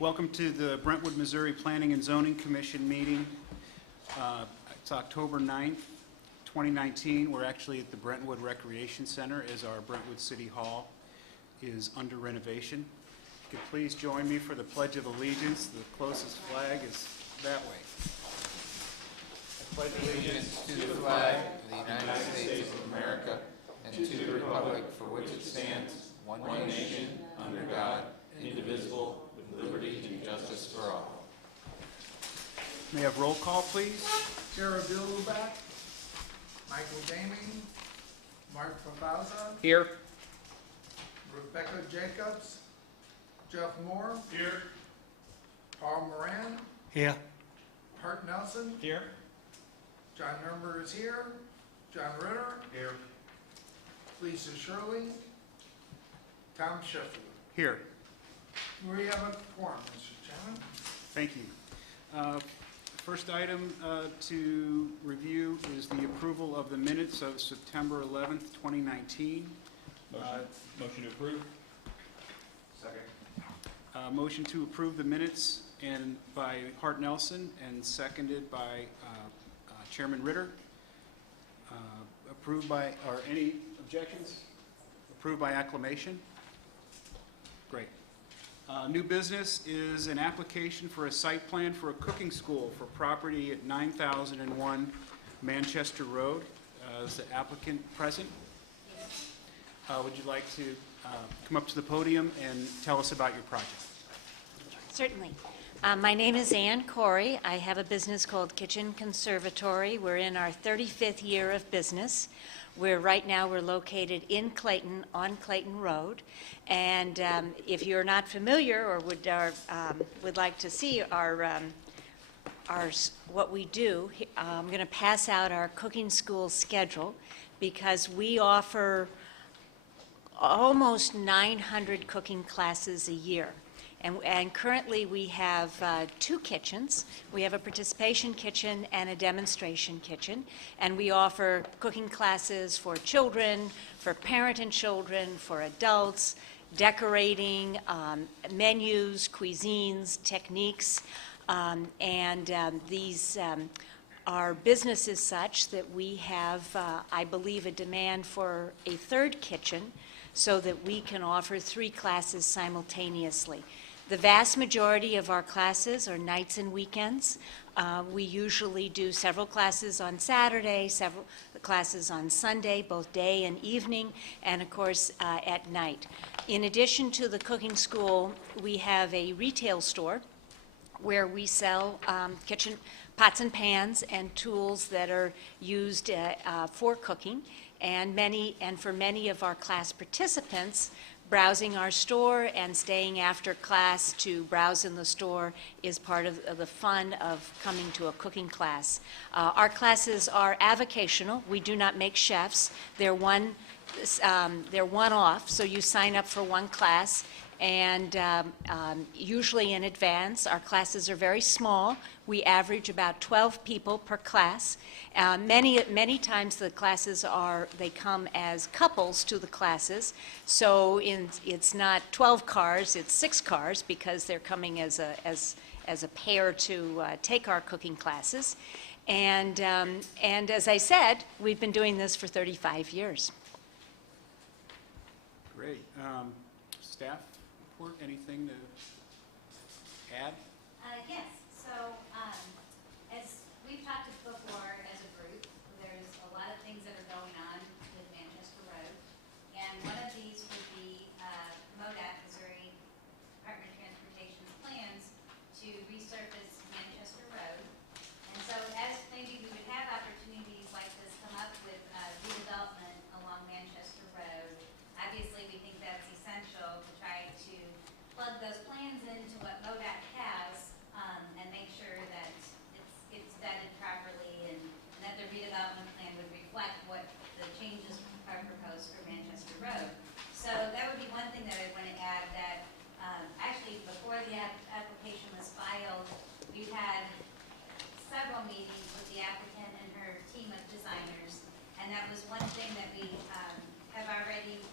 Welcome to the Brentwood, Missouri Planning and Zoning Commission meeting. It's October 9th, 2019. We're actually at the Brentwood Recreation Center as our Brentwood City Hall is under renovation. If you could please join me for the Pledge of Allegiance. The closest flag is that way. I pledge allegiance to the flag of the United States of America and to the republic for which it stands, one nation, under God, indivisible, with liberty and justice for all. May I have roll call, please? Sarah Biluback, Michael Daming, Mark Fafauza, Here. Rebecca Jacobs, Jeff Moore, Here. Paul Moran, Here. Hart Nelson, Here. John Herber is here, John Ritter, Here. Lisa Shirley, Tom Sheffield. Here. We have a quorum, Mr. Chairman. Thank you. First item to review is the approval of the minutes of September 11th, 2019. Motion to approve. Second. Motion to approve the minutes and by Hart Nelson and seconded by Chairman Ritter. Approved by, or any objections? Approved by acclamation? Great. New business is an application for a site plan for a cooking school for property at 9001 Manchester Road. Is the applicant present? Would you like to come up to the podium and tell us about your project? Certainly. My name is Ann Corey. I have a business called Kitchen Conservatory. We're in our 35th year of business. Right now we're located in Clayton, on Clayton Road. And if you're not familiar or would like to see what we do, I'm going to pass out our cooking school schedule because we offer almost 900 cooking classes a year. And currently we have two kitchens. We have a participation kitchen and a demonstration kitchen. And we offer cooking classes for children, for parent and children, for adults, decorating, menus, cuisines, techniques. Our business is such that we have, I believe, a demand for a third kitchen so that we can offer 3 classes simultaneously. The vast majority of our classes are nights and weekends. We usually do several classes on Saturday, several classes on Sunday, both day and evening, and of course at night. In addition to the cooking school, we have a retail store where we sell kitchen pots and pans and tools that are used for cooking. And for many of our class participants, browsing our store and staying after class to browse in the store is part of the fun of coming to a cooking class. Our classes are avocational. We do not make chefs. They're one-off, so you sign up for one class, and usually in advance. Our classes are very small. We average about 12 people per class. Many times the classes they come as couples to the classes. So it's not 12 cars, it's 6 cars because they're coming as a pair to take our cooking classes. And as I said, we've been doing this for 35 years. Great. Staff report, anything to add? Yes. So as we've talked before as a group, there's a lot of things that are going on with Manchester Road. And one of these would be MoDOT, Missouri Department of Transportation's plans to resurface Manchester Road. And so as maybe we would have opportunities like this come up with redevelopment along Manchester Road, obviously we think that's essential to try to plug those plans into what MoDOT has and make sure that it's vetted properly and that the redevelopment plan would reflect what the changes are proposed for Manchester Road. So that would be one thing that I want to add, that actually before the application was filed, we've had several meetings with the applicant and her team of designers, and that was one thing that we have already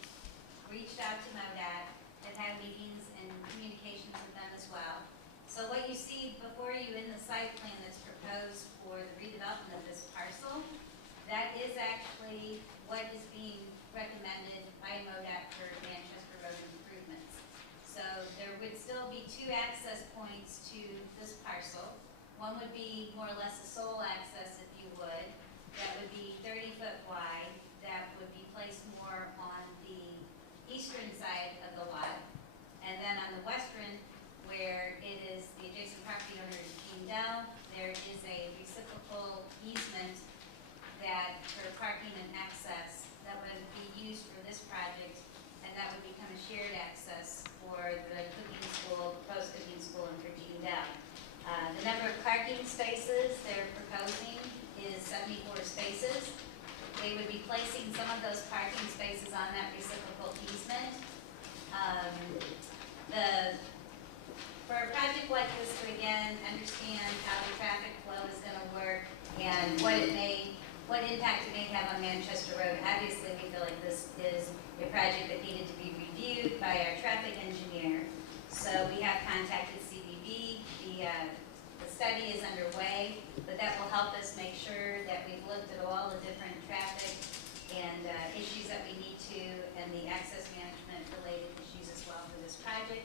reached out to MoDOT, have had meetings and communications with them as well. So what you see before you in the site plan that's proposed for the redevelopment of this parcel, that is actually what is being recommended by MoDOT for Manchester Road improvements. So there would still be two access points to this parcel. One would be more or less a sole access, if you would. That would be 30-foot wide. That would be placed more on the eastern side of the lot. And then on the western, where it is the adjacent property owner is being down, there is a reciprocal easement that for parking and access that would be used for this project, and that would become a shared access for the cooking school, proposed cooking school in Virginia Down. The number of parking spaces they're proposing is 74 spaces. They would be placing some of those parking spaces on that reciprocal easement. For a project like this to again understand how the traffic flow is going to work and what impact it may have on Manchester Road, obviously we feel like this is a project that needed to be reviewed by our traffic engineer. So we have contacted CBB. The study is underway, but that will help us make sure that we've looked at all the different traffic and issues that we need to, and the access management related issues as well for this project.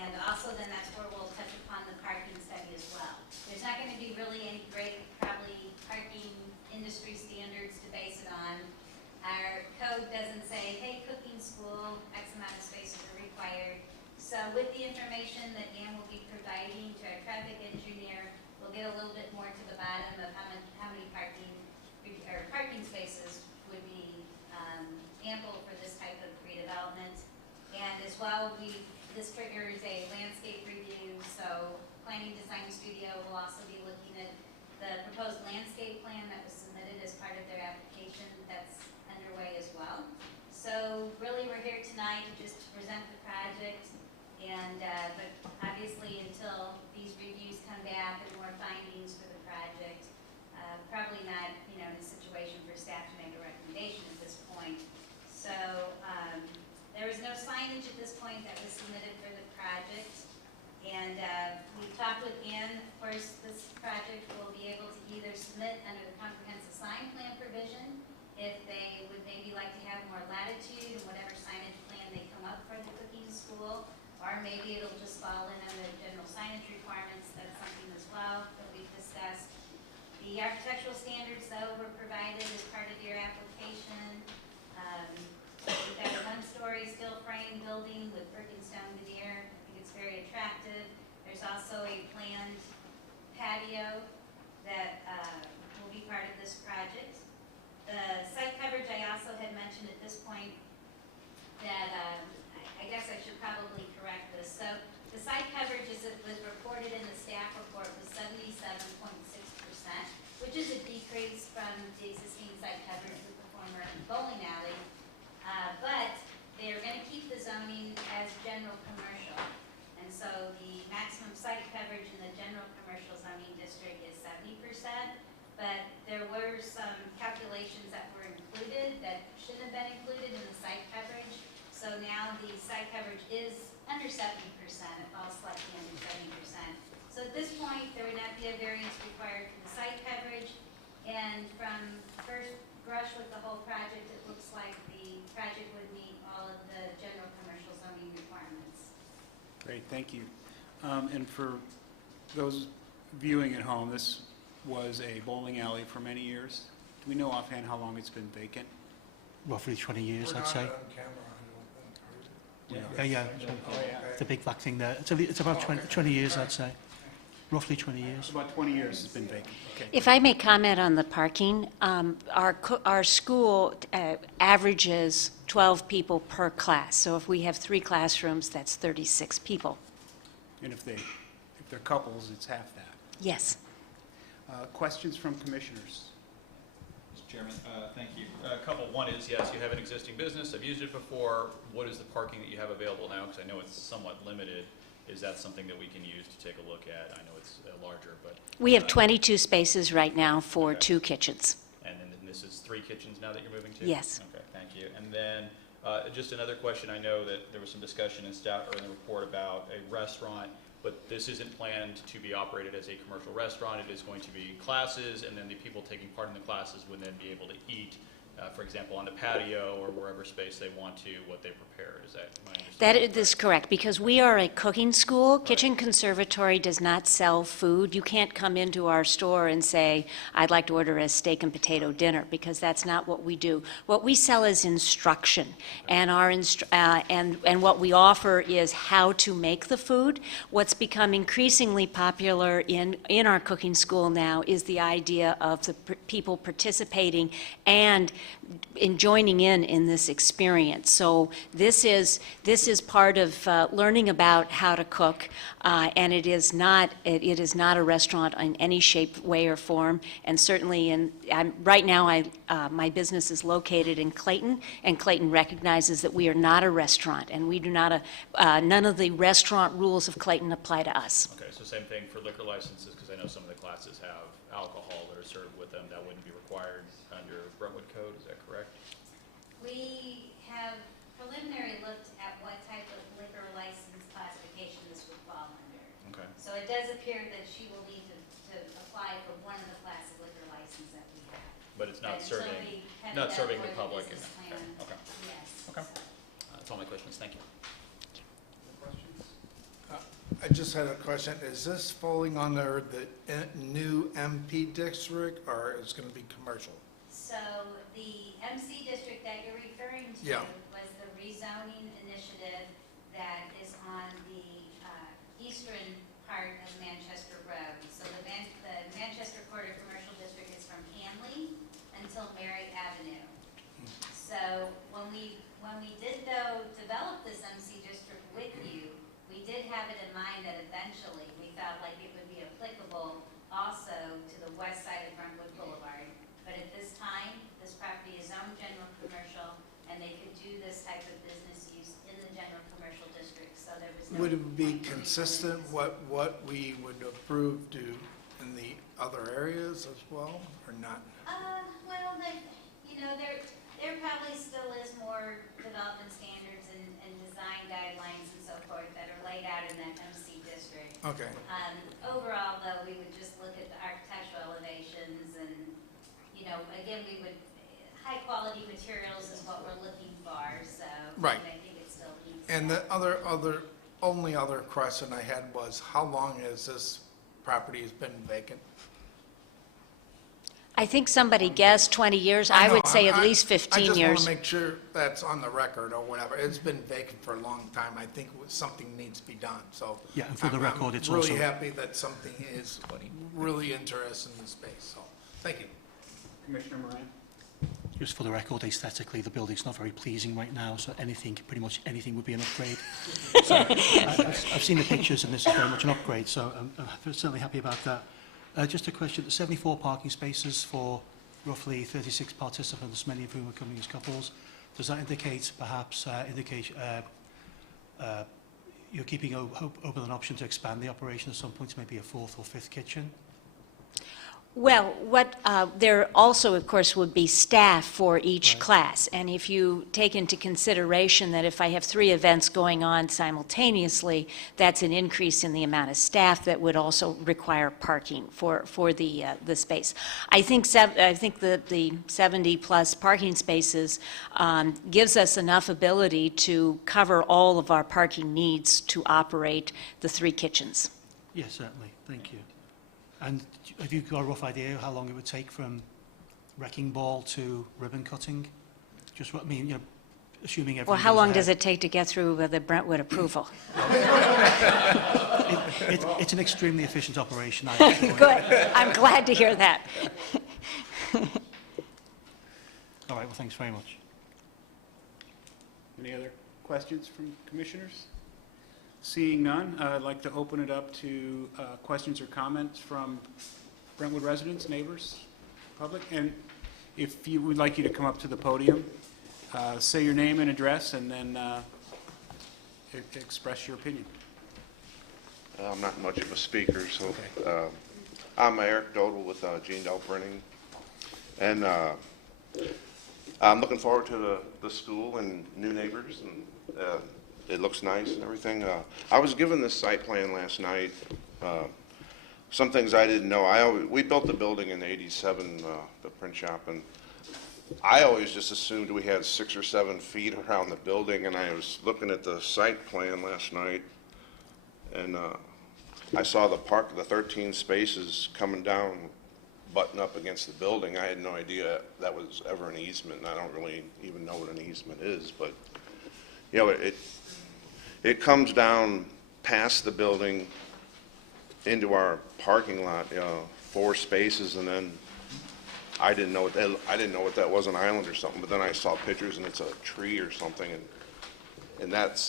And also then that's where we'll touch upon the parking study as well. There's not going to be really any great, probably, parking industry standards to base it on. Our code doesn't say, hey, cooking school, X amount of spaces are required. So with the information that Ann will be providing to our traffic engineer, we'll get a little bit more to the bottom of how many parking spaces would be ample for this type of redevelopment. And as well, this triggers a landscape review, so Planning Design Studio will also be looking at the proposed landscape plan that was submitted as part of their application that's underway as well. So really we're here tonight just to present the project, and but obviously until these reviews come back and more findings for the project, probably not in a situation for staff to make a recommendation at this point. So there is no signage at this point that was submitted for the project. And we talked with Ann. Of course, this project will be able to either submit under the comprehensive sign plan provision if they would maybe like to have more latitude in whatever signage plan they come up for the cooking school, or maybe it'll just fall in under the general signage requirements. That's something as well that we've discussed. The architectural standards, though, were provided as part of your application. We've got a one-story steel frame building with brick and stone veneer. I think it's very attractive. There's also a planned patio that will be part of this project. The site coverage, I also had mentioned at this point that I guess I should probably correct this. So the site coverage, as it was reported in the staff report, was 77.6%, which is a decrease from the existing site coverage with the former bowling alley. But they're going to keep the zoning as general commercial. And so the maximum site coverage in the general commercial zoning district is 70%. But there were some calculations that were included that shouldn't have been included in the site coverage. So now the site coverage is under 70%. It falls slightly under 70%. So at this point, there would not be a variance required for the site coverage. And from first brush with the whole project, it looks like the project would meet all of the general commercial zoning requirements. Great, thank you. And for those viewing at home, this was a bowling alley for many years. Do we know offhand how long it's been vacant? Roughly 20 years, We're I'd not say. on camera, I don't think, are we? Yeah. Oh, yeah. The big black thing there. It's about 20 years, I'd say. Roughly 20 years. It's about 20 years it's been vacant. Okay. If I may comment on the parking, our school averages 12 people per class. So if we have 3 classrooms, that's 36 people. And if they're couples, it's half that. Yes. Questions from commissioners? Mr. Chairman, thank you. A couple. One is, yes, you have an existing business. I've used it before. What is the parking that you have available now? Because I know it's somewhat limited. Is that something that we can use to take a look at? I know it's larger, but... We have 22 spaces right now for 2 kitchens. And then this is 3 kitchens now that you're moving to? Yes. Okay, thank you. And then just another question. I know that there was some discussion in staff or in the report about a restaurant. but this isn't planned to be operated as a commercial restaurant. It is going to be classes, and then the people taking part in the classes would then be able to eat, for example, on the patio or wherever space they want to, what they prepared. Is that my understanding? That is correct, because we are a cooking school. Kitchen Conservatory does not sell food. You can't come into our store and say, I'd like to order a steak and potato dinner, because that's not what we do. What we sell is instruction, and and what we offer is how to make the food. What's become increasingly popular in our cooking school now is the idea of the people participating and joining in this experience. So this is part of learning about how to cook, and it is not a restaurant in any shape, way, or form. And certainly, right now, my business is located in Clayton, and Clayton recognizes that we are not a restaurant, and we do not none of the restaurant rules of Clayton apply to us. Okay, so same thing for liquor licenses, because I know some of the classes have alcohol that are served with them. That wouldn't be required under Brentwood code, is that correct? We have preliminary looked at what type of liquor license classification this would fall under. Okay. So it does appear that she will need to apply for one of the class of liquor license that we have. But it's not Until serving, we have not that serving for the public. business plan. Okay, Yes. Okay. So. That's all my questions, thank you. Questions? I just had a question. Is this falling under the new MP district, or is it going to be commercial? So the MC district that you're referring to Yeah. was the rezoning initiative that is on the eastern part of Manchester Road. So the Manchester Quarter Commercial District is from Hanley until Mary Avenue. So when we did though develop this MC district with you, we did have it in mind that eventually we felt like it would be applicable also to the west side of Brentwood Boulevard. But at this time, this property is zoned general commercial, and they could do this type of business use in the general commercial district, so there was no. Would it be point to consistent what we would approve to in the other areas as well, or not? Well, there probably still is more development standards and design guidelines and so forth that are laid out in that MC district. Okay. Overall, though, we would just look at the architectural elevations and, again, high-quality materials is what we're looking for, so. Right. I think it still needs. And that. the only other question I had was, how long has this property has been vacant? I think somebody guessed 20 years. I know, would say at least I 15 just want years. to make sure that's on the record or whatever. It's been vacant for a long time. I think something needs to be done, so. Yeah, and for the record, it's I'm also- really happy that something is really interested in the space, so, thank you. Commissioner Moran? Just for the record, aesthetically, the building's not very pleasing right now, so pretty much anything would be an upgrade. So I've seen the pictures, and this is very much an upgrade, so I'm certainly happy about that. Just a question, the 74 parking spaces for roughly 36 participants, many of whom are coming as couples, does that indicate perhaps you're keeping open an option to expand the operation at some point to maybe a fourth or fifth kitchen? Well, there also, of course, would be staff for each Right. class. And if you take into consideration that if I have 3 events going on simultaneously, that's an increase in the amount of staff that would also require parking for the space. I think the 70-plus parking spaces gives us enough ability to cover all of our parking needs to operate the 3 kitchens. Yes, certainly, thank you. And have you got a rough idea how long it would take from wrecking ball to ribbon cutting? Just what, assuming everything Well, how goes long ahead. does it take to get through the Brentwood approval? It's an extremely efficient operation, I assure you. Good, I'm glad to hear that. All right, well, thanks very much. Any other questions from commissioners? Seeing none, I'd like to open it up to questions or comments from Brentwood residents, neighbors, public. And if you would like you to come up to the podium, say your name and address, and then express your opinion. I'm not much of a speaker, so I'm Eric Dodal with Gene Dell Printing, and I'm looking forward to the school and new neighbors and it looks nice and everything. I was given this site plan last night. Some things I didn't know. We built the building in '87, the print shop, and I always just assumed we had 6 or 7 feet around the building, and I was looking at the site plan last night, and I saw the 13 spaces coming down, button up against the building. I had no idea that was ever an easement, and I don't really even know what an easement is, but, you know, it comes down past the building into our parking lot, 4 spaces, and then I didn't know what that was, an island or something, but then I saw pictures and it's a tree or something, and that's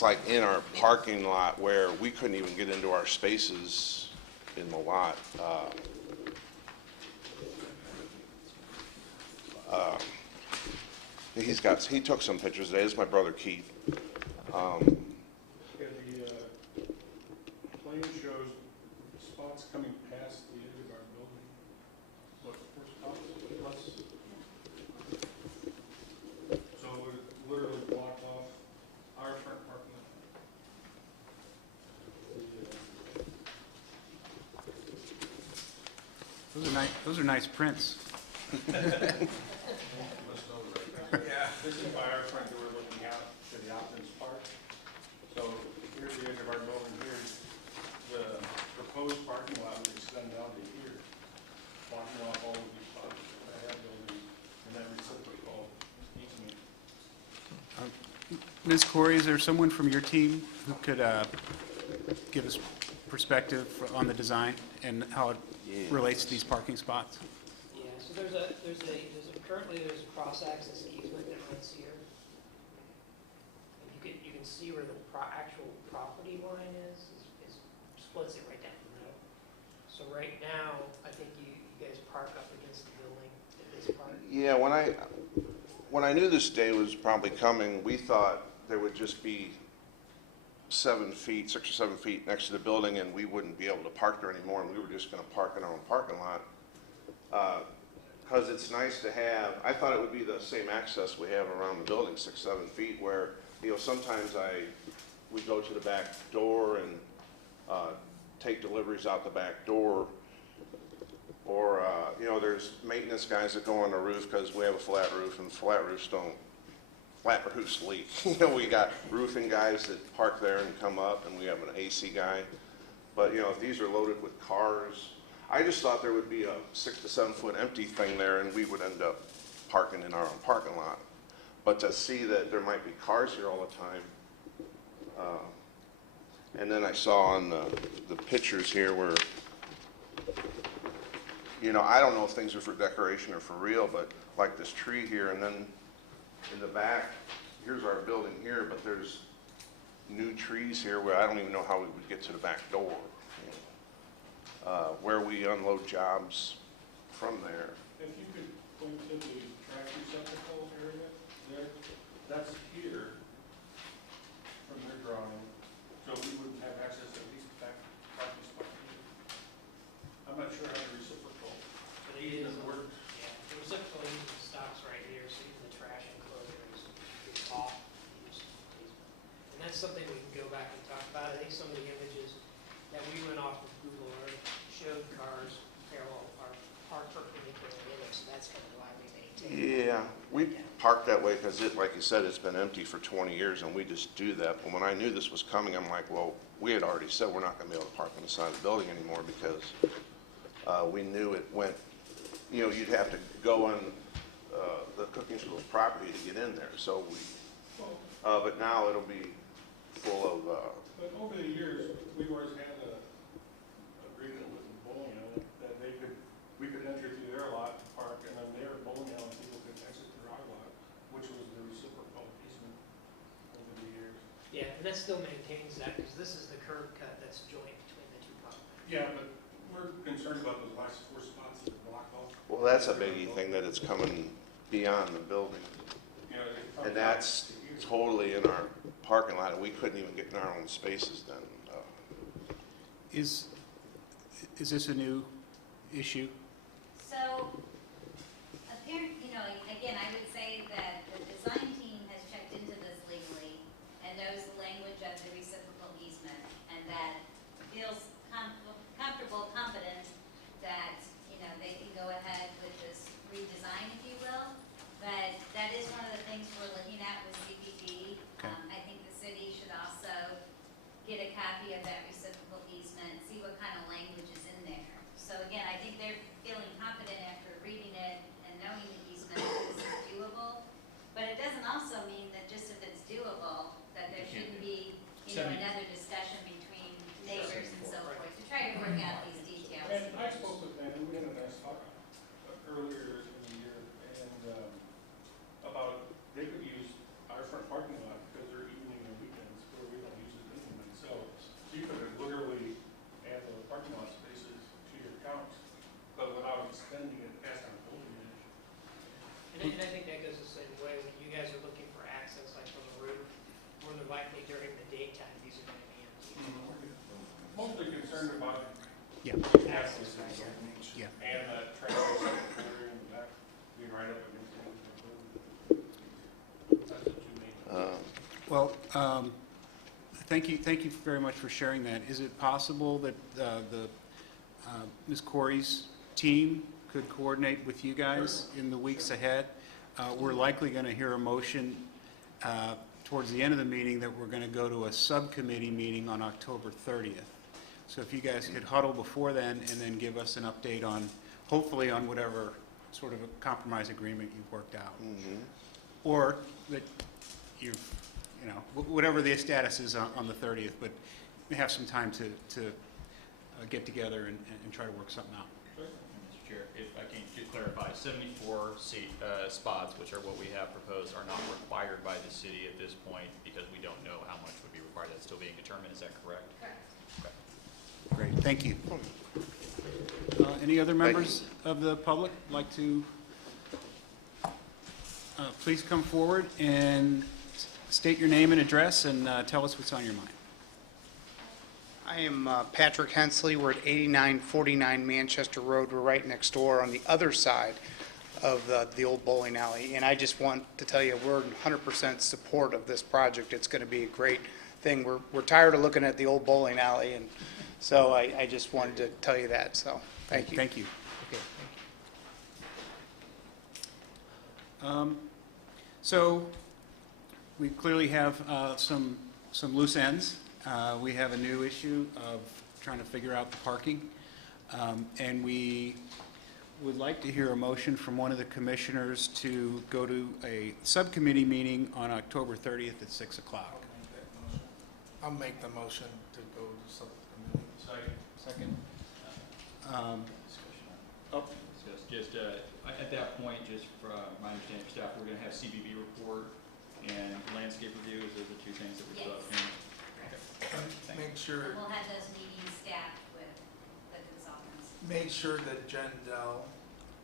like in our parking lot where we couldn't even get into our spaces in the lot. He took some pictures today. This is my brother Keith. Yeah, the plan shows spots coming past the edge of our building. What, 4 spots? So it would literally block off our front parking lot. Those are nice prints. Yeah, this is by our front door looking out to the Optim's Park. So here's the edge of our building here. The proposed parking lot would extend down to here, blocking off all of these spots that I have building and that reciprocal easement. Ms. Corey, is there someone from your team who could give us perspective on the design and how it relates to these parking spots? Yeah, so currently there's a cross-access easement that runs here. And you can see where the actual property line is splits it right down the middle. So right now, I think you guys park up against the building at this part. Yeah, when I knew this day was probably coming, we thought there would just be 6 or 7 feet next to the building, and we wouldn't be able to park there anymore, and we were just going to park in our own parking lot. Because it's nice to have, I thought it would be the same access we have around the building, 6, 7 feet, where, you know, sometimes we go to the back door and take deliveries out the back door, or, you know, there's maintenance guys that go on the roof because we have a flat roof, and flat roofs leak. You know, we got roofing guys that park there and come up, and we have an AC guy. But, you know, if these are loaded with cars, I just thought there would be a 6 to 7 foot empty thing there, and we would end up parking in our own parking lot. But to see that there might be cars here all the time, and then I saw on the pictures here where, you know, I don't know if things are for decoration or for real, but like this tree here, and then in the back, here's our building here, but there's new trees here where I don't even know how we would get to the back door. Where we unload jobs from there. If you could point to the trash receptacle area there, that's here from their drawing, so we wouldn't have access to these back parking spots here. I'm not sure how the reciprocal easement works. Yeah, the reciprocal easement stops right here, so even the trash enclosure is off the use easement. And that's something we can go back and talk about. I think some of the images that we went off of Google Earth showed cars parallel parked perpendicular in it, so that's kind of why we maintain. Yeah, we parked that way because like you said, it's been empty for 20 years, and we just do that. But when I knew this was coming, I'm like, well, we had already said we're not going to be able to park on the side of the building anymore because we knew it went, you know, you'd have to go on the cooking school's property to get in there. So but now it'll be full of. But over the years, we've always had a agreement with the bowling alley that we could enter through their lot, park, and then their bowling alley people could exit through our lot, which was the reciprocal easement over the years. Yeah, and that still maintains that, because this is the curb cut that's joint between the two properties. Yeah, but we're concerned about those last 4 spots that are blocked off. Well, that's a biggie thing that it's coming beyond the building, You know, it comes and that's out to here. totally in our parking lot, and we couldn't even get in our own spaces then. Is this a new issue? So, apparent, you know, again, I would say mostly concerned about Yeah, access and so, yeah. and the traffic secretary and that being right up against it. That's the two main. Well, thank you very much for sharing that. Is it possible that Ms. Corey's team could coordinate with you guys in the weeks ahead? We're likely going to hear a motion towards the end of the meeting that we're going to go to a subcommittee meeting on October 30th. So if you guys could huddle before then and then give us an update on, hopefully on whatever sort of a compromise agreement you've worked out. Or that you've, you know, whatever the status is on the 30th, but we have some time to get together and try to work something out. Mr. Chair, if I can clarify, 74 seat spots, which are what we have proposed, are not required by the city at this point because we don't know how much would be required. That's still being determined. Is that correct? Correct. Great, thank you. Any other members of the public like to please come forward and state your name and address and tell us what's on your mind. I am Patrick Hensley. We're at 8949 Manchester Road. We're right next door on the other side of the old bowling alley. And I just want to tell you, we're in 100% support of this project. It's going to be a great thing. We're tired of looking at the old bowling alley, and so I just wanted to tell you that. So thank you. Thank you. Okay. So we clearly have some loose ends. We have a new issue of trying to figure out the parking. And we would like to hear a motion from one of the commissioners to go to a subcommittee meeting on October 30th at 6 o'clock. I'll make the motion to go to subcommittee. Second. Just at that point, just from my understanding of staff, we're going to have CBB report and landscape review. Those are the two things that we still have. And make sure, We'll have those meetings staffed with the consultants. make sure that Jen Dell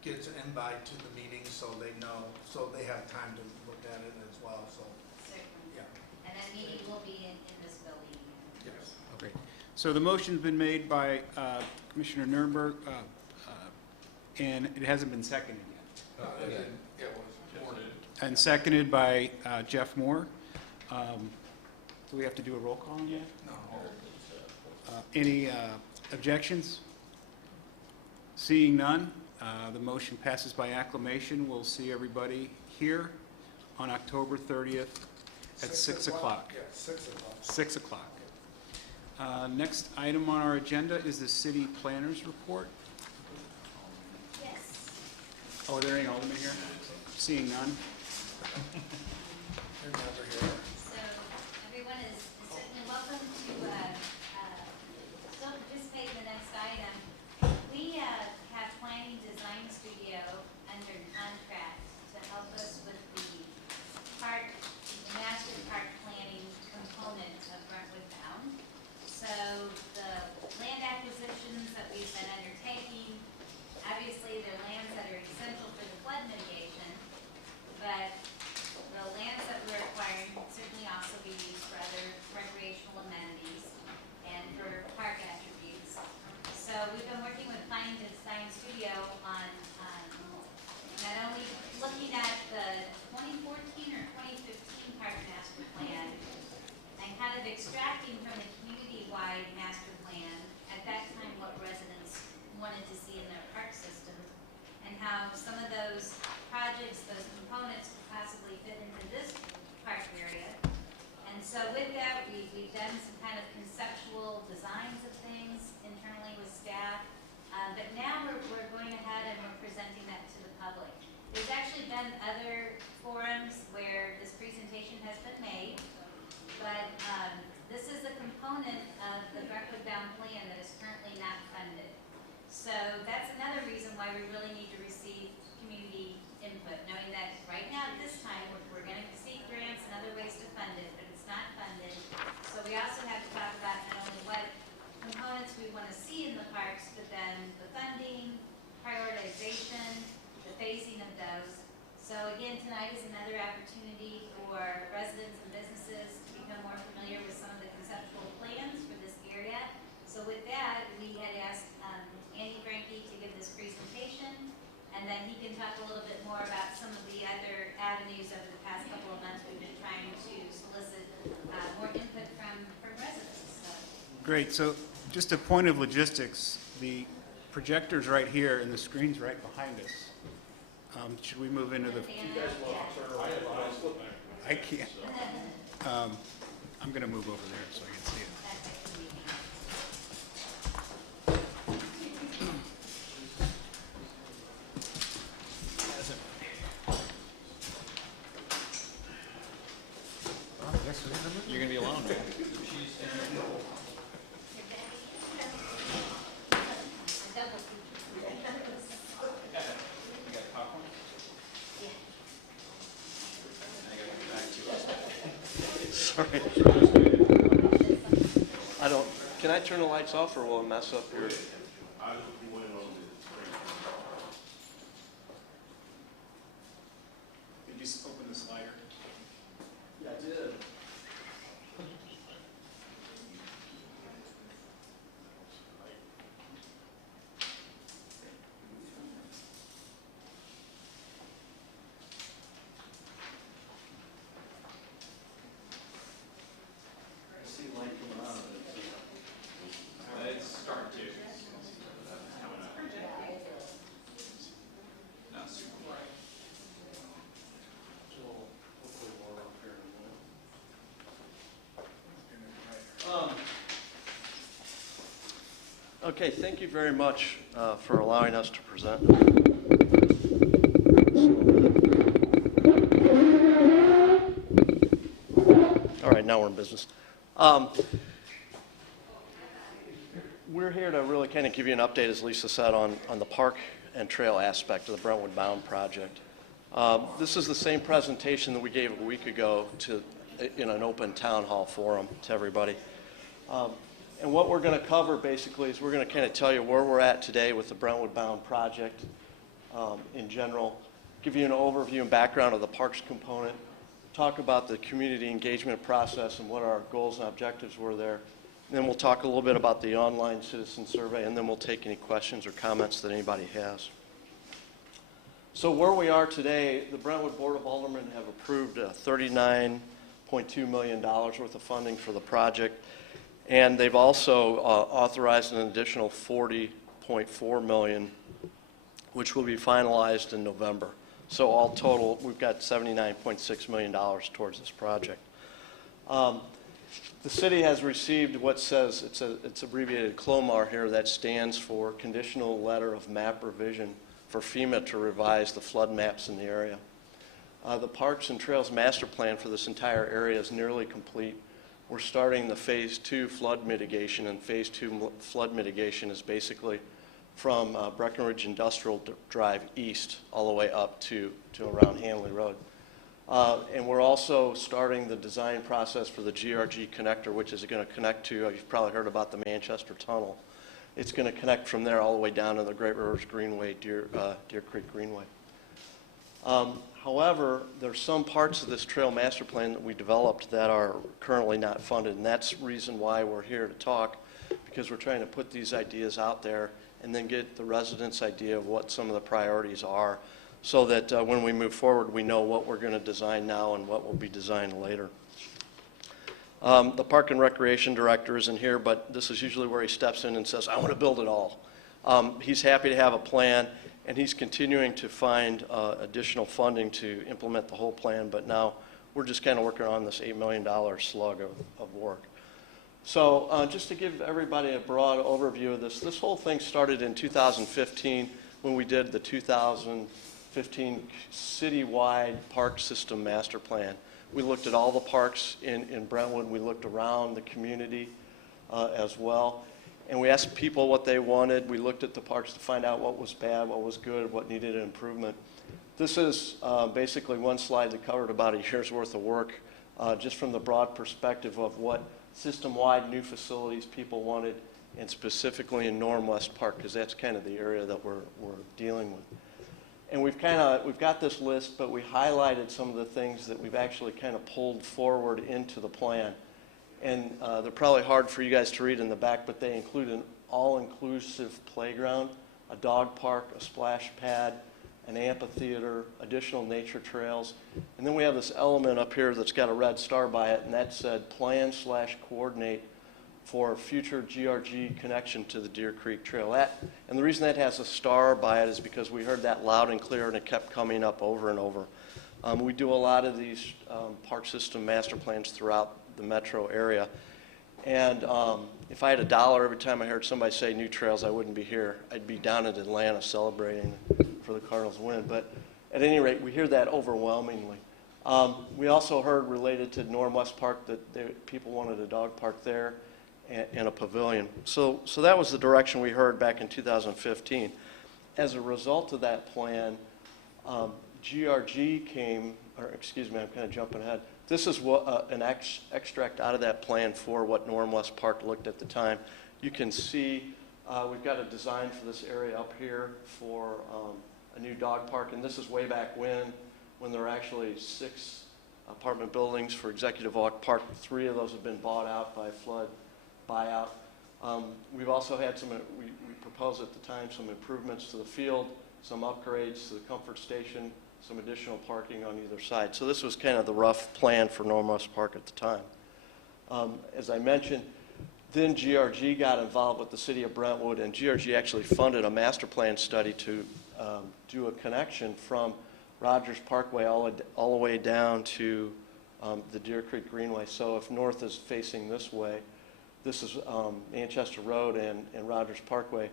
gets an invite to the meeting so they know, so they have time to look at it as well, so, Certainly. yeah. And that meeting will be in this building. Yes. Great. So the motion's been made by Commissioner Nurnberg, and it hasn't been seconded yet. It was. And seconded by Jeff Moore. Do we have to do a roll call on that? No. Any objections? Seeing none, the motion passes by acclamation. We'll see everybody here on October 30th at 6 o'clock. Yeah, 6 o'clock. 6 o'clock. Next item on our agenda is the city planner's report. Yes. Oh, are there any aldermen here? Seeing none. They're never here. So everyone is certainly welcome to still participate in the next item. We have Planning Design Studio under contract to help us with the master park planning component of Brentwood Bound. So the land acquisitions that we've been undertaking, obviously they're lands that are essential for the flood mitigation, but the lands that we're acquiring can certainly also be used for other recreational amenities and for park attributes. So we've been working with Planning Design Studio on not only looking at the 2014 or 2015 park master plan and kind of extracting from the community-wide master plan at that time what residents wanted to see in their park system and how some of those projects, those components could possibly fit into this park area. And so with that, we've done some kind of conceptual designs of things internally with staff. But now we're going ahead and we're presenting that to the public. There's actually been other forums where this presentation has been made, but this is a component of the Brentwood Bound plan that is currently not funded. So that's another reason why we really need to receive community input, knowing that right now at this time we're going to seek grants and other ways to fund it, but it's not funded. So we also have to talk about not only what components we want to see in the parks, but then the funding, prioritization, the phasing of those. So again, tonight is another opportunity for residents and businesses to become more familiar with some of the conceptual plans for this area, So with that, we had asked Andy Franke to give this presentation, and then he can talk a little bit more about some of the other avenues over the past couple of months. We've been trying to solicit more input from residents. So. Great, so just a point of logistics, the projector's right here and the screen's right behind us. Should we move into the? I can't. I'm going to move over there so I can see it. You're gonna be alone, man. Sorry. Can I turn the lights off or will it mess up here? Did you open the slider? Yeah, I did. I see light coming out of it. It's starting to. Not super bright. So hopefully more up here in a minute. Okay, thank you very much for allowing us to present. All right, now we're in business. We're here to really kind of give you an update, as Lisa said, on the park and trail aspect of the Brentwood Bound project. This is the same presentation that we gave a week ago in an open town hall forum to everybody. And what we're going to cover basically is we're going to kind of tell you where we're at today with the Brentwood Bound project in general, give you an overview and background of the parks component, talk about the community engagement process and what our goals and objectives were there. And then we'll talk a little bit about the online citizen survey, and then we'll take any questions or comments that anybody has. So where we are today, the Brentwood Board of Aldermen have approved $39.2 million worth of funding for the project. And they've also authorized an additional $40.4 million, which will be finalized in November. So all total, we've got $79.6 million towards this project. The city has received what says, it's abbreviated CLOMAR here, that stands for Conditional Letter of Map Revision for FEMA to revise the flood maps in the area. The Parks and Trails Master Plan for this entire area is nearly complete. We're starting the Phase 2 flood mitigation, and Phase 2 flood mitigation is basically from Breckenridge Industrial Drive east all the way up to around Hanley Road. And we're also starting the design process for the GRG connector, which is going to connect to, you've probably heard about the Manchester Tunnel. It's going to connect from there all the way down to the Great Rivers Greenway, Deer Creek Greenway. However, there's some parts of this trail master plan that we developed that are currently not funded, and that's the reason why we're here to talk, because we're trying to put these ideas out there and then get the residents' idea of what some of the priorities are, so that when we move forward, we know what we're going to design now and what will be designed later. The Park and Recreation Director isn't here, but this is usually where he steps in and says, I want to build it all. He's happy to have a plan, and he's continuing to find additional funding to implement the whole plan, but now we're just kind of working on this $8 million slug of work. So just to give everybody a broad overview of this whole thing started in 2015 when we did the 2015 citywide park system master plan. We looked at all the parks in Brentwood. We looked around the community as well. And we asked people what they wanted. We looked at the parks to find out what was bad, what was good, what needed an improvement. This is basically one slide that covered about a year's worth of work, just from the broad perspective of what system-wide new facilities people wanted, and specifically in Norm West Park, because that's kind of the area that we're dealing with. And we've got this list, but we highlighted some of the things that we've actually kind of pulled forward into the plan. And they're probably hard for you guys to read in the back, but they include an all-inclusive playground, a dog park, a splash pad, an amphitheater, additional nature trails. And then we have this element up here that's got a red star by it, and that said plan/coordinate for future GRG connection to the Deer Creek Trail. And the reason that has a star by it is because we heard that loud and clear, and it kept coming up over and over. We do a lot of these park system master plans throughout the metro area. And if I had $1 every time I heard somebody say new trails, I wouldn't be here. I'd be down in Atlanta celebrating for the Cardinals win. But at any rate, we hear that overwhelmingly. We also heard related to Norm West Park that people wanted a dog park there and a pavilion. So that was the direction we heard back in 2015. As a result of that plan, GRG came, or excuse me, I'm kind of jumping ahead. This is what an extract out of that plan for what Norm West Park looked at the time. You can see we've got a design for this area up here for a new dog park, and this is way back when there were actually 6 apartment buildings for Executive Park. 3 of those have been bought out by flood buyout. We've also had we proposed at the time some improvements to the field, some upgrades to the comfort station, some additional parking on either side. So this was kind of the rough plan for Norm West Park at the time. As I mentioned, then GRG got involved with the city of Brentwood, and GRG actually funded a master plan study to do a connection from Rogers Parkway all the way down to the Deer Creek Greenway. So if north is facing this way, this is Manchester Road and Rogers Parkway.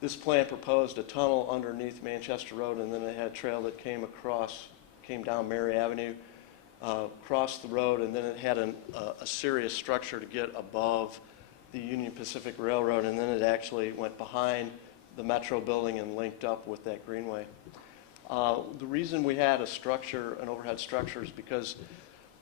This plan proposed a tunnel underneath Manchester Road, and then it had a trail that came down Mary Avenue, crossed the road, and then it had a serious structure to get above the Union Pacific Railroad, and then it actually went behind the Metro building and linked up with that greenway. The reason we had an overhead structure is because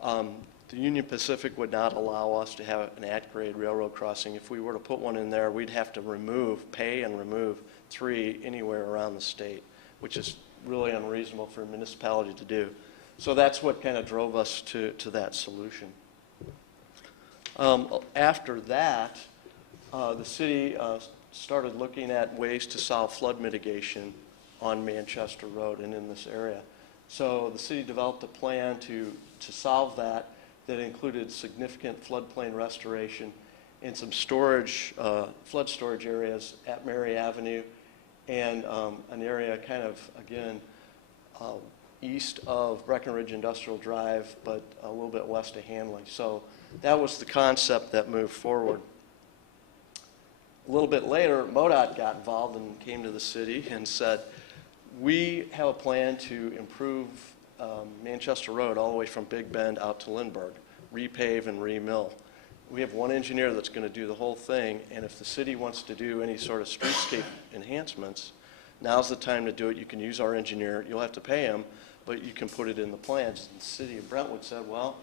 the Union Pacific would not allow us to have an at-grade railroad crossing. If we were to put one in there, we'd have to pay and remove 3 anywhere around the state, which is really unreasonable for a municipality to do. So that's what kind of drove us to that solution. After that, the city started looking at ways to solve flood mitigation on Manchester Road and in this area. So the city developed a plan to solve that included significant floodplain restoration and some flood storage areas at Mary Avenue and an area kind of, again, east of Breckenridge Industrial Drive, but a little bit west of Hanley. So that was the concept that moved forward. A little bit later, MoDOT got involved and came to the city and said, we have a plan to improve Manchester Road all the way from Big Bend out to Lindbergh, repave and remill. We have one engineer that's going to do the whole thing, and if the city wants to do any sort of streetscape enhancements, now's the time to do it. You can use our engineer. You'll have to pay him, but you can put it in the plans. And the city of Brentwood said, well,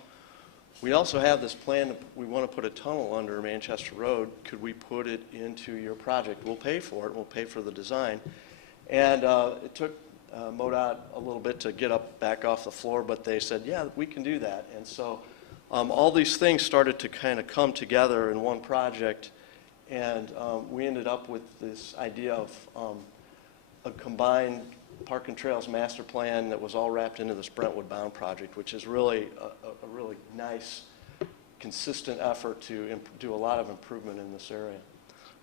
we also have this plan. We want to put a tunnel under Manchester Road. Could we put it into your project? We'll pay for it. We'll pay for the design. And it took MoDOT a little bit to get back off the floor, but they said, yeah, we can do that. And so all these things started to kind of come together in one project, and we ended up with this idea of a combined Park and Trails master plan that was all wrapped into this Brentwood Bound project, which is really a really nice, consistent effort to do a lot of improvement in this area.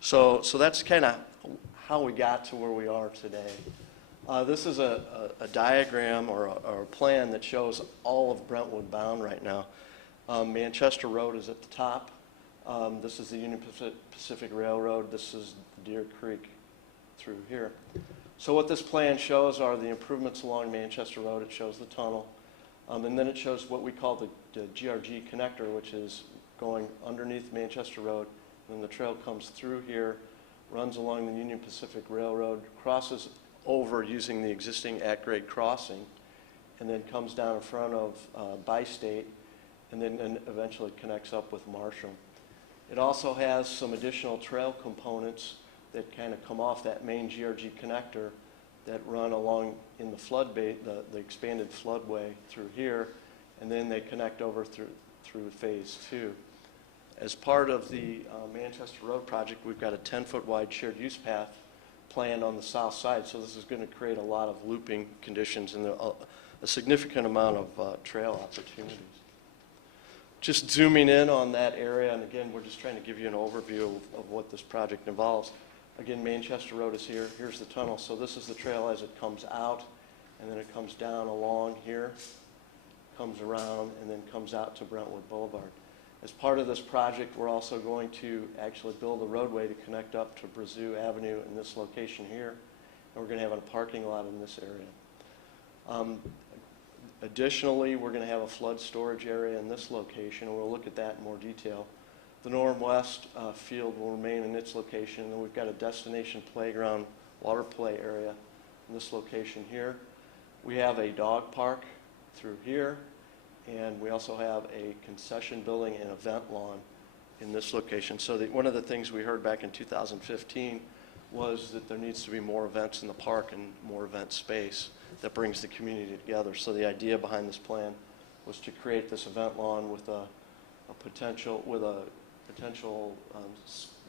So that's kind of how we got to where we are today. This is a diagram or a plan that shows all of Brentwood Bound right now. Manchester Road is at the top. This is the Union Pacific Railroad. This is Deer Creek through here. So what this plan shows are the improvements along Manchester Road. It shows the tunnel. And then it shows what we call the GRG connector, which is going underneath Manchester Road. And the trail comes through here, runs along the Union Pacific Railroad, crosses over using the existing at-grade crossing, and then comes down in front of Bi-State, and then eventually connects up with Marshall. It also has some additional trail components that kind of come off that main GRG connector that run along in the flood bay, the expanded floodway through here, and then they connect over through phase 2. As part of the Manchester Road project, we've got a 10-foot wide shared use path planned on the south side, so this is going to create a lot of looping conditions and a significant amount of trail opportunities. Just zooming in on that area, and again, we're just trying to give you an overview of what this project involves. Again, Manchester Road is here. Here's the tunnel. So this is the trail as it comes out, and then it comes down along here, comes around, and then comes out to Brentwood Boulevard. As part of this project, we're also going to actually build a roadway to connect up to Brazil Avenue in this location here, and we're going to have a parking lot in this area. Additionally, we're going to have a flood storage area in this location, and we'll look at that in more detail. The northwest field will remain in its location, and we've got a destination playground water play area in this location here. We have a dog park through here, and we also have a concession building and event lawn in this location. So one of the things we heard back in 2015 was that there needs to be more events in the park and more event space that brings the community together. So the idea behind this plan was to create this event lawn with a potential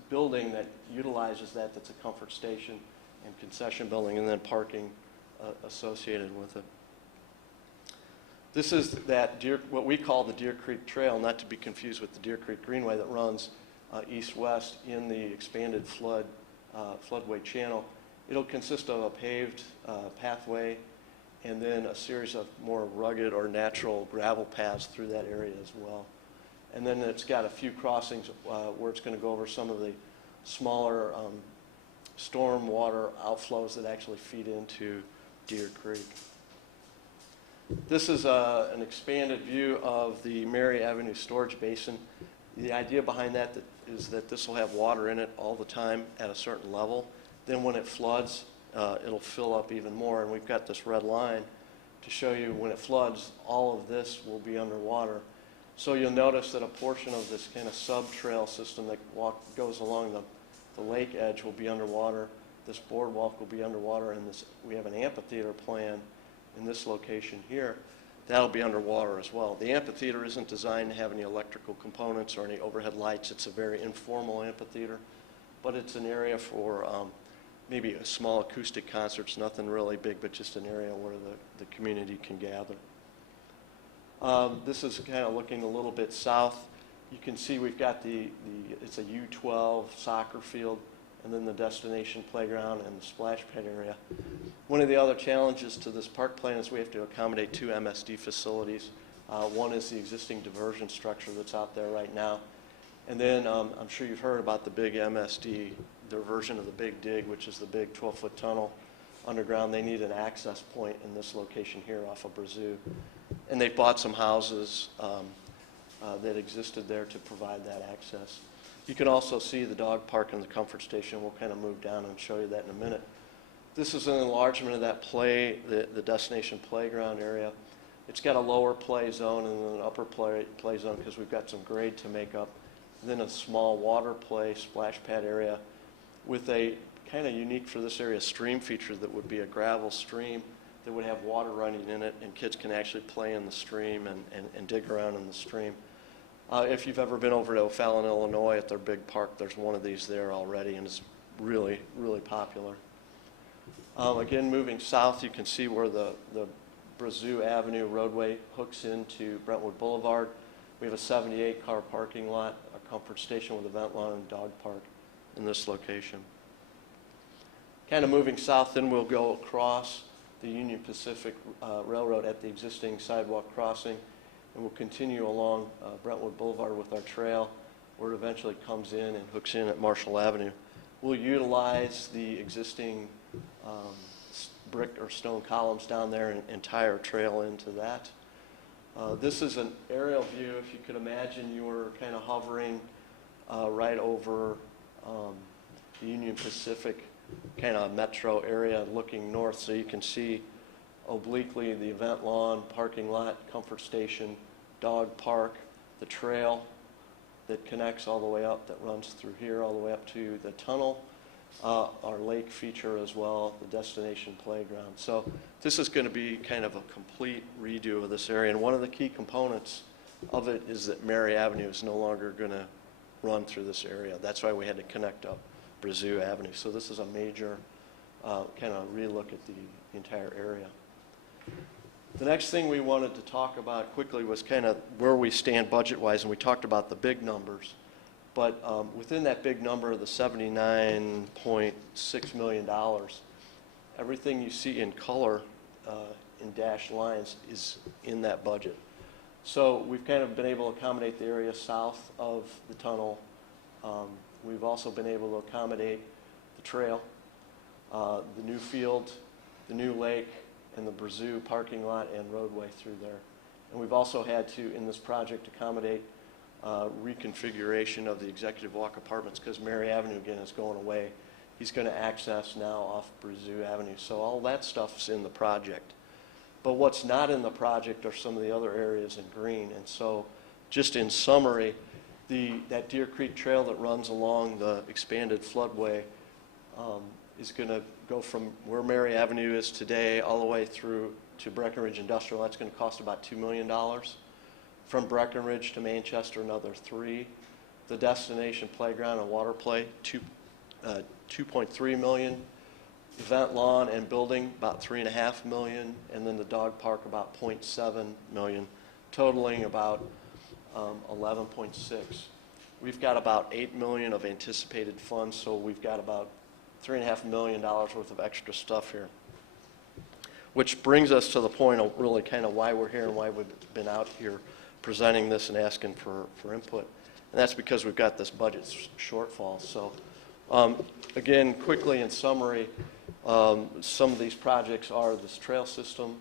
building that utilizes that, that's a comfort station and concession building, and then parking associated with it. This is what we call the Deer Creek Trail, not to be confused with the Deer Creek Greenway that runs east-west in the expanded floodway channel. It'll consist of a paved pathway and then a series of more rugged or natural gravel paths through that area as well. And then it's got a few crossings where it's going to go over some of the smaller storm water outflows that actually feed into Deer Creek. This is an expanded view of the Mary Avenue storage basin. The idea behind that is that this will have water in it all the time at a certain level. Then when it floods, it'll fill up even more, and we've got this red line to show you when it floods, all of this will be underwater. So you'll notice that a portion of this kind of sub-trail system that goes along the lake edge will be underwater. This boardwalk will be underwater, and we have an amphitheater plan in this location here. That'll be underwater as well. The amphitheater isn't designed to have any electrical components or any overhead lights. It's a very informal amphitheater, but it's an area for maybe a small acoustic concerts, nothing really big, but just an area where the community can gather. This is kind of looking a little bit south. You can see we've got it's a U12 soccer field, and then the destination playground and the splash pad area. One of the other challenges to this park plan is we have to accommodate 2 MSD facilities. One is the existing diversion structure that's out there right now. And then I'm sure you've heard about the big MSD, their version of the Big Dig, which is the big 12-foot tunnel underground. They need an access point in this location here off of Brazil. And they bought some houses that existed there to provide that access. You can also see the dog park and the comfort station. We'll kind of move down and show you that in a minute. This is an enlargement of that the destination playground area. It's got a lower play zone and then an upper play zone because we've got some grade to make up. And then a small water play splash pad area with a kind of unique for this area stream feature that would be a gravel stream that would have water running in it, and kids can actually play in the stream and dig around in the stream. If you've ever been over to O'Fallon, Illinois at their big park, there's one of these there already, and it's really, really popular. Again, moving south, you can see where the Brazil Avenue roadway hooks into Brentwood Boulevard. We have a 78-car parking lot, a comfort station with event lawn and dog park in this location. Kind of moving south, then we'll go across the Union Pacific Railroad at the existing sidewalk crossing, and we'll continue along Brentwood Boulevard with our trail where it eventually comes in and hooks in at Marshall Avenue. We'll utilize the existing brick or stone columns down there and tie our trail into that. This is an aerial view. If you could imagine you were kind of hovering right over the Union Pacific kind of metro area looking north, so you can see obliquely the event lawn, parking lot, comfort station, dog park, the trail that connects all the way up, that runs through here all the way up to the tunnel, our lake feature as well, the destination playground. So this is going to be kind of a complete redo of this area, and one of the key components of it is that Mary Avenue is no longer going to run through this area. That's why we had to connect up Brazil Avenue. So this is a major kind of relook at the entire area. The next thing we wanted to talk about quickly was kind of where we stand budget-wise, and we talked about the big numbers. But within that big number, the $79.6 million, everything you see in color in dashed lines is in that budget. So we've kind of been able to accommodate the area south of the tunnel. We've also been able to accommodate the trail, the new field, the new lake, and the Brazil parking lot and roadway through there. And we've also had to, in this project, accommodate reconfiguration of the Executive Walk Apartments because Mary Avenue, again, is going away. He's going to access now off Brazil Avenue. So all that stuff's in the project. But what's not in the project are some of the other areas in green. And so just in summary, that Deer Creek Trail that runs along the expanded floodway is going to go from where Mary Avenue is today all the way through to Breckenridge Industrial. That's going to cost about $2 million. From Breckenridge to Manchester, another $3 million. The destination playground and water play, $2.3 million. Event lawn and building, about $3.5 million. And then the dog park, about $0.7 million, totaling about $11.6 million. We've got about $8 million of anticipated funds, so we've got about $3.5 million worth of extra stuff here. Which brings us to the point of really kind of why we're here and why we've been out here presenting this and asking for input. And that's because we've got this budget shortfall. So again, quickly in summary, some of these projects are this trail system,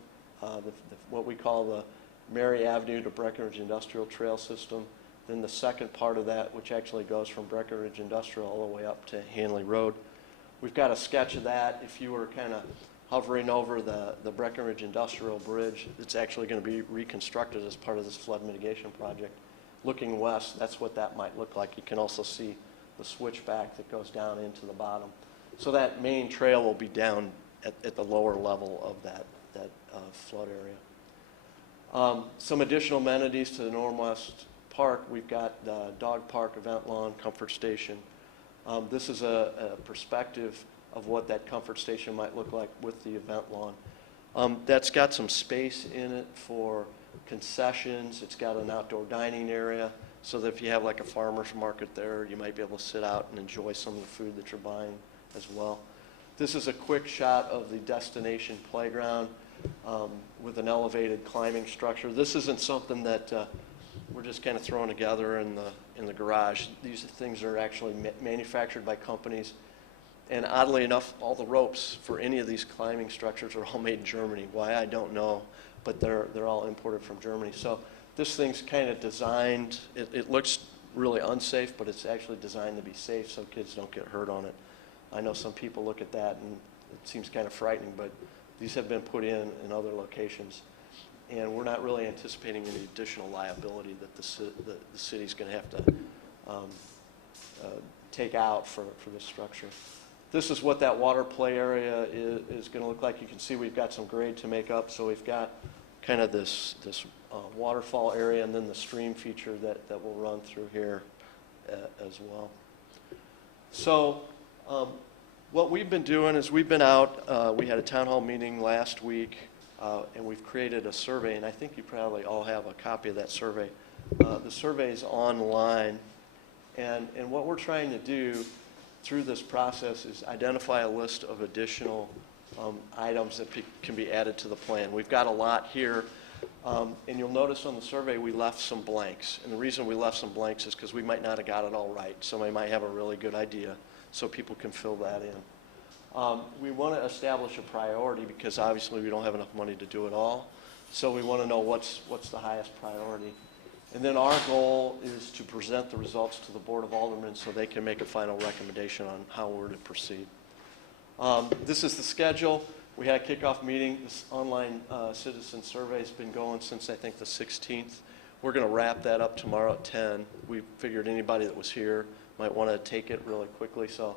what we call the Mary Avenue to Breckenridge Industrial Trail System. Then the second part of that, which actually goes from Breckenridge Industrial all the way up to Hanley Road. We've got a sketch of that. If you were kind of hovering over the Breckenridge Industrial Bridge, it's actually going to be reconstructed as part of this flood mitigation project. Looking west, that's what that might look like. You can also see the switchback that goes down into the bottom. So that main trail will be down at the lower level of that flood area. Some additional amenities to the Northwest Park. We've got the dog park, event lawn, comfort station. This is a perspective of what that comfort station might look like with the event lawn. That's got some space in it for concessions. It's got an outdoor dining area so that if you have like a farmer's market there, you might be able to sit out and enjoy some of the food that you're buying as well. This is a quick shot of the destination playground with an elevated climbing structure. This isn't something that we're just kind of throwing together in the garage. These things are actually manufactured by companies. And oddly enough, all the ropes for any of these climbing structures are all made in Germany. Why, I don't know, but they're all imported from Germany. So this thing's kind of designed, it looks really unsafe, but it's actually designed to be safe so kids don't get hurt on it. I know some people look at that and it seems kind of frightening, but these have been put in other locations. And we're not really anticipating any additional liability that the city's going to have to take out for this structure. This is what that water play area is going to look like. You can see we've got some grade to make up. So we've got kind of this waterfall area and then the stream feature that will run through here as well. So what we've been doing is we've been out. We had a town hall meeting last week. And we've created a survey, and I think you probably all have a copy of that survey. The survey is online, and what we're trying to do through this process is identify a list of additional items that can be added to the plan. We've got a lot here, and you'll notice on the survey we left some blanks. And the reason we left some blanks is because we might not have got it all right. Somebody might have a really good idea, so people can fill that in. We want to establish a priority because obviously we don't have enough money to do it all. So we want to know what's the highest priority. And then our goal is to present the results to the Board of Aldermen so they can make a final recommendation on how we're to proceed. This is the schedule. We had a kickoff meeting. This online citizen survey has been going since I think the 16th. We're going to wrap that up tomorrow at 10. We figured anybody that was here might want to take it really quickly. So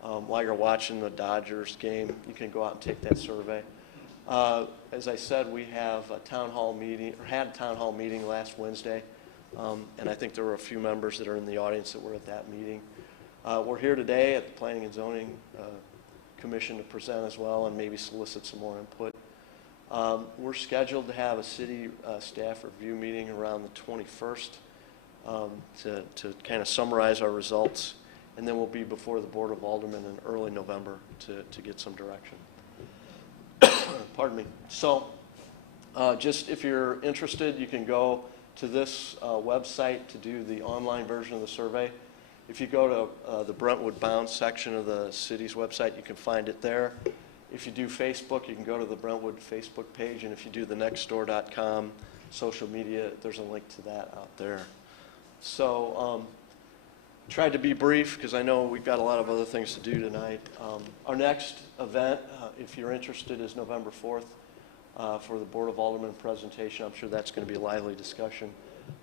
while you're watching the Dodgers game, you can go out and take that survey. As I said, we have a town hall meeting, or had a town hall meeting last Wednesday. And I think there were a few members that are in the audience that were at that meeting. We're here today at the Planning and Zoning Commission to present as well and maybe solicit some more input. We're scheduled to have a city staff review meeting around the 21st to kind of summarize our results, and then we'll be before the Board of Aldermen in early November to get some direction. Pardon me. So just if you're interested, you can go to this website to do the online version of the survey. If you go to the Brentwood Bound section of the city's website, you can find it there. If you do Facebook, you can go to the Brentwood Facebook page, and if you do the nextdoor.com social media, there's a link to that out there. So tried to be brief because I know we've got a lot of other things to do tonight. Our next event, if you're interested, is November 4th for the Board of Aldermen presentation. I'm sure that's going to be a lively discussion.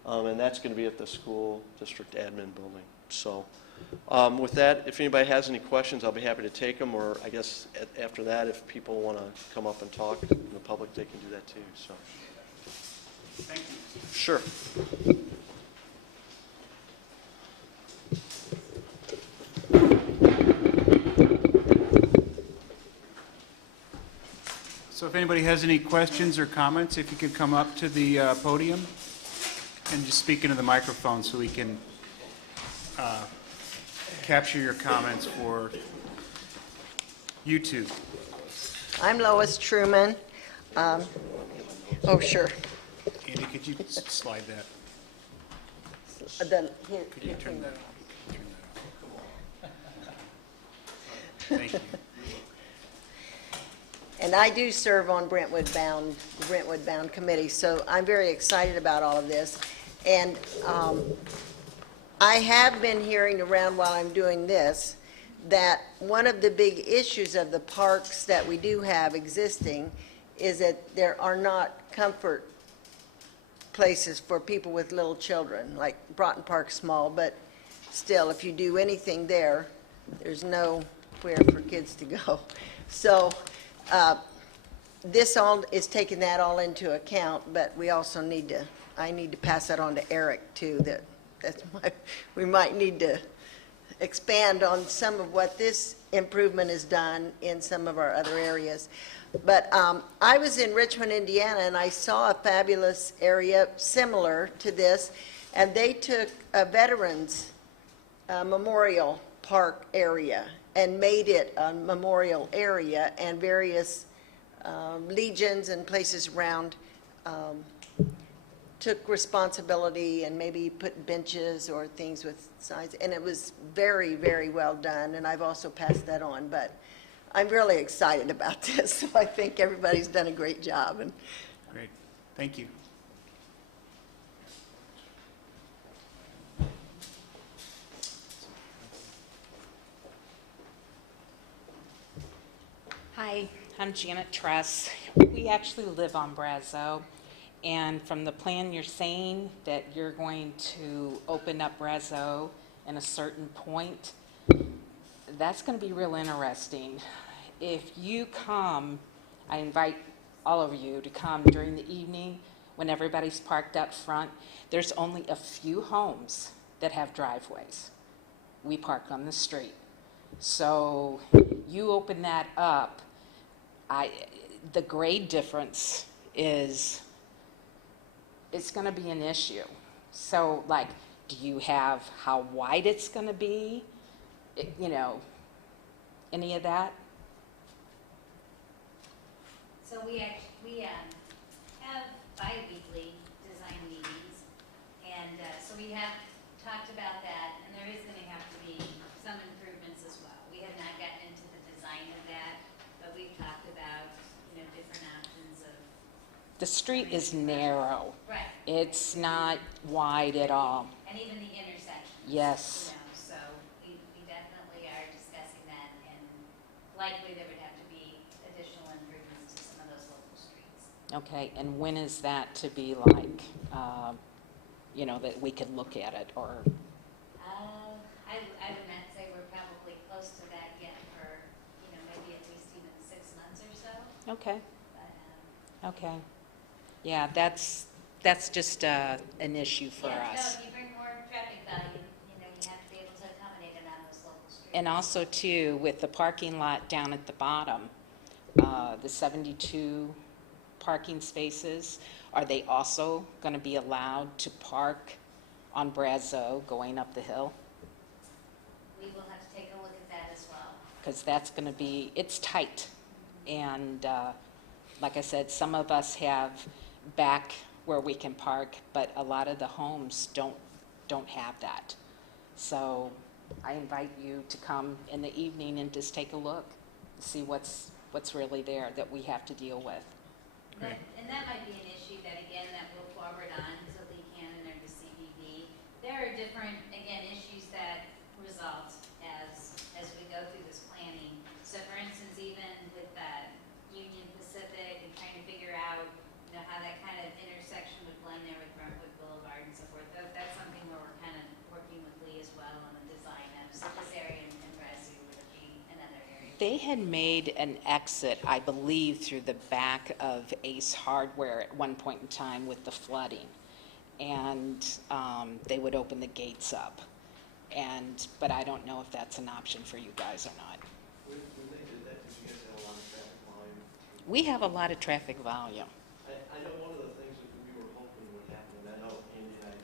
And that's going to be at the school district admin building. So with that, if anybody has any questions, I'll be happy to take them, or I guess after that, if people want to come up and talk in the public, they can do that too. So. Thank you. Sure. So if anybody has any questions or comments, if you could come up to the podium and just speak into the microphone so we can capture your comments for YouTube. I'm Lois Truman. Oh, sure. Andy, could you slide that? Could you turn that off? Thank you. And I do serve on Brentwood Bound Committee, so I'm very excited about all of this. And I have been hearing around while I'm doing this that one of the big issues of the parks that we do have existing is that there are not comfort places for people with little children, like Broughton Park's small, but still, if you do anything there, there's nowhere for kids to go. So this all is taking that all into account, but we also I need to pass that on to Eric too, we might need to expand on some of what this improvement has done in some of our other areas. But I was in Richmond, Indiana, and I saw a fabulous area similar to this, and they took a veterans memorial park area and made it a memorial area, and various legions and places around took responsibility and maybe put benches or things with signs, and it was very, very well done, and I've also passed that on. But I'm really excited about this, so I think everybody's done a great job. And Great. Thank you. Hi, I'm Janet Truss. We actually live on Brazo, and from the plan you're saying that you're going to open up Brazo in a certain point, that's going to be real interesting. If you come, I invite all of you to come during the evening when everybody's parked up front. There's only a few homes that have driveways. We park on the street. So you open that up, the grade difference is, it's going to be an issue. So, like, do you have how wide it's going to be? You know, any of that? So we have bi-weekly design meetings, and so we have talked about that, and there is going to have to be some improvements as well. We have not gotten into the design of that, but we've talked about, different options of. The street is narrow. Right. It's not wide at all. And even the intersections. Yes. So we definitely are discussing that, and likely there would have to be additional improvements to some of those local streets. Okay, and when is that to be like, that we could look at it, or? I would not say we're probably close to that yet for, maybe at least even 6 months or so. Okay, But, okay. Yeah, that's that's just an issue for Yeah, us. no, if you bring more traffic value, you have to be able to accommodate it on those local streets. And also too, with the parking lot down at the bottom, the 72 parking spaces, are they also going to be allowed to park on Brazo going up the hill? We will have to take a look at that as well. Because that's going to be, it's tight. And like I said, some of us have back where we can park, but a lot of the homes don't have that. So I invite you to come in the evening and just take a look, see what's really there that we have to deal with. And that might be an issue that, again, that we'll forward on to Lee Cannon or to CBB. There are different, again, issues that result as we go through this planning. So for instance, even with that Union Pacific and trying to figure out, how that kind of intersection would blend there with Brentwood Boulevard and so forth. That's something where we're kind of working with Lee as well on the design of. So this area in Brazos would be another area. They had made an exit, I believe, through the back of Ace Hardware at one point in time with the flooding. And they would open the gates up. But I don't know if that's an option for you guys or not. When they did that, did you guys have a lot of traffic volume? We have a lot of traffic volume. I know one of the things that we were hoping would happen, and I know Andy and I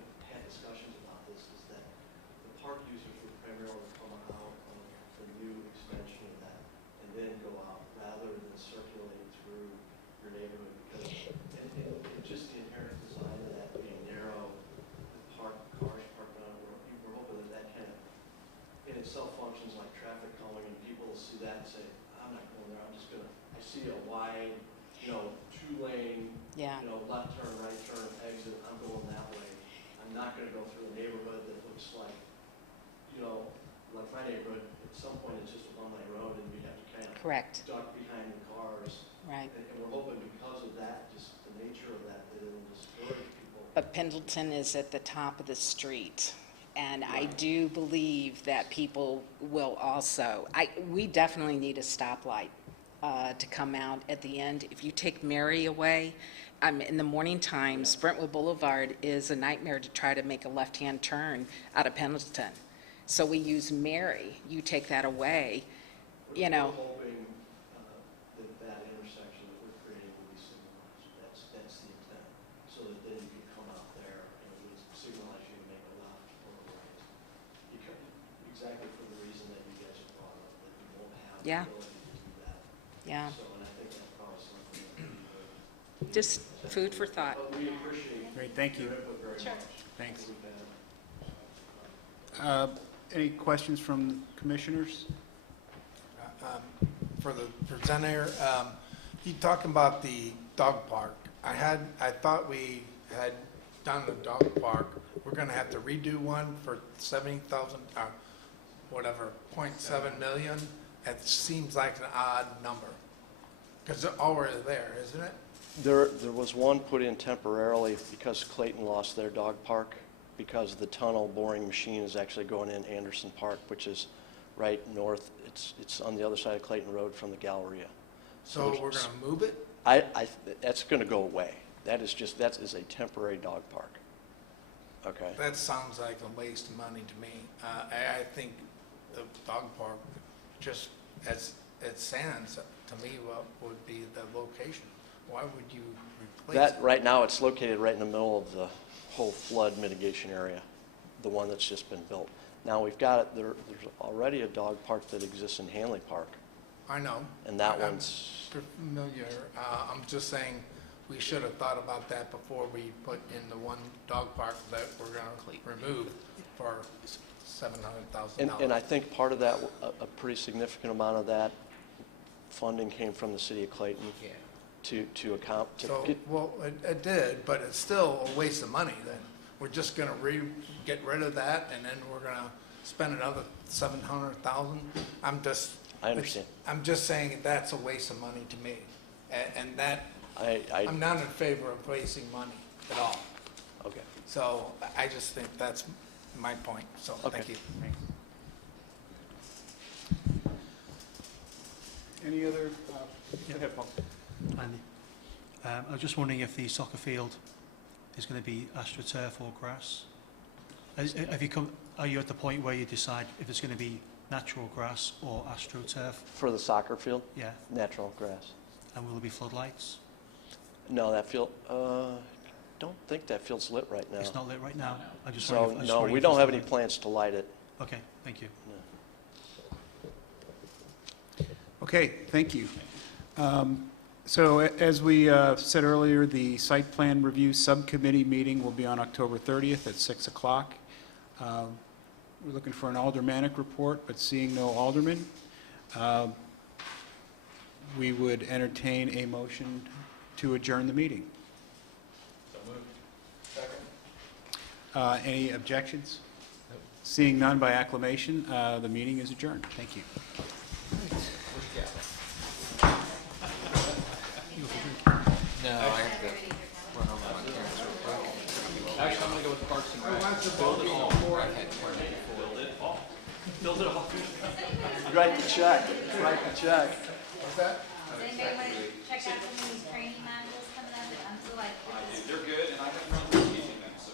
have had discussions about this, is that the park users would primarily come out of the new extension of that and then go out rather than circulating through your neighborhood, because and just the inherent design of that being narrow, the cars parked on it, we're hoping that kind of in itself functions like traffic calming, and people will see that and say, I'm not going there, I see a wide, two-lane, Yeah. Left turn, right turn, exit, I'm going that way. I'm not gonna go through a neighborhood that looks like my neighborhood, at some point it's just a one-lane road and you have to kind of Correct. duck behind the cars. Right. And we're hoping because of that, just the nature of that it'll discourage people. But Pendleton is at the top of the street. And I do believe that people will also, we definitely need a stoplight to come out at the end. If you take Mary away, in the morning times, Brentwood Boulevard is a nightmare to try to make a left-hand turn out of Pendleton. So we use Mary. You take that away, We're hoping that intersection that we're creating will be signalized. That's the intent. So that then you can come out there and it would signalize you to make a left or a right. Exactly for the reason that you guys have brought up, that you won't have the Yeah. ability to do that. Yeah. So, and I think that's probably something that we would. Just food for thought. But we appreciate Great, thank you. your input very much. Thanks. We've been- Any questions from commissioners? For the presenter, you talking about the dog park. I thought we had done the dog park. We're gonna have to redo one for 70,000, whatever, 0.7 million. It seems like an odd number, because they're already there, isn't it? There was one put in temporarily because Clayton lost their dog park, because the tunnel boring machine is actually going in Anderson Park, which is right north. It's on the other side of Clayton Road from the Galleria. So there's- we're gonna move it? That's going to go away. That is a temporary dog park. Okay. That sounds like a waste of money to me. I think the dog park, just as it stands, to me, what would be the location? Why would you replace That, it? right now, it's located right in the middle of the whole flood mitigation area, the one that's just been built. Now, there's already a dog park that exists in Hanley Park, I know. and that I'm one's, familiar. I'm just saying, we should have thought about that before we put in the one dog park that we're gonna remove for $700,000. and I think part of that, a pretty significant amount of that funding came from the city of Clayton to account, to So, get, well, it did, but it's still a waste of money then. We're just gonna get rid of that, and then we're gonna spend another 700,000? I understand. I'm just saying that's a waste of money to me. And that, I'm I'm not in favor of wasting money at all. okay. So I just think that's my point, so thank Okay. you. Thanks. Any other, go ahead, Paul. Andy, I was just wondering if the soccer field is going to be AstroTurf or grass? Are you at the point where you decide if it's going to be natural grass or AstroTurf? For the soccer field, Yeah. natural grass. And will there be floodlights? No, don't think that field's lit right now. It's not lit right now? I just So, wondering if- I just no, wondering we if don't it's have any lit. plans to light it. Okay, thank you. Okay, thank you. So as we said earlier, the site plan review subcommittee meeting will be on October 30th at 6 o'clock. We're looking for an aldermanic report, but seeing no alderman, we would entertain a motion to adjourn the meeting. So moved. Second. Any objections? Seeing none by acclamation, the meeting is adjourned. Thank you. No, I have to run over my parents real quick. Actually, I'm gonna go with Parks and Rec. Build it all. I had 20. Build it all. Build it all. Write the check, write the check. Does anybody want to check out some of these training modules coming up? I'm so like, They're good.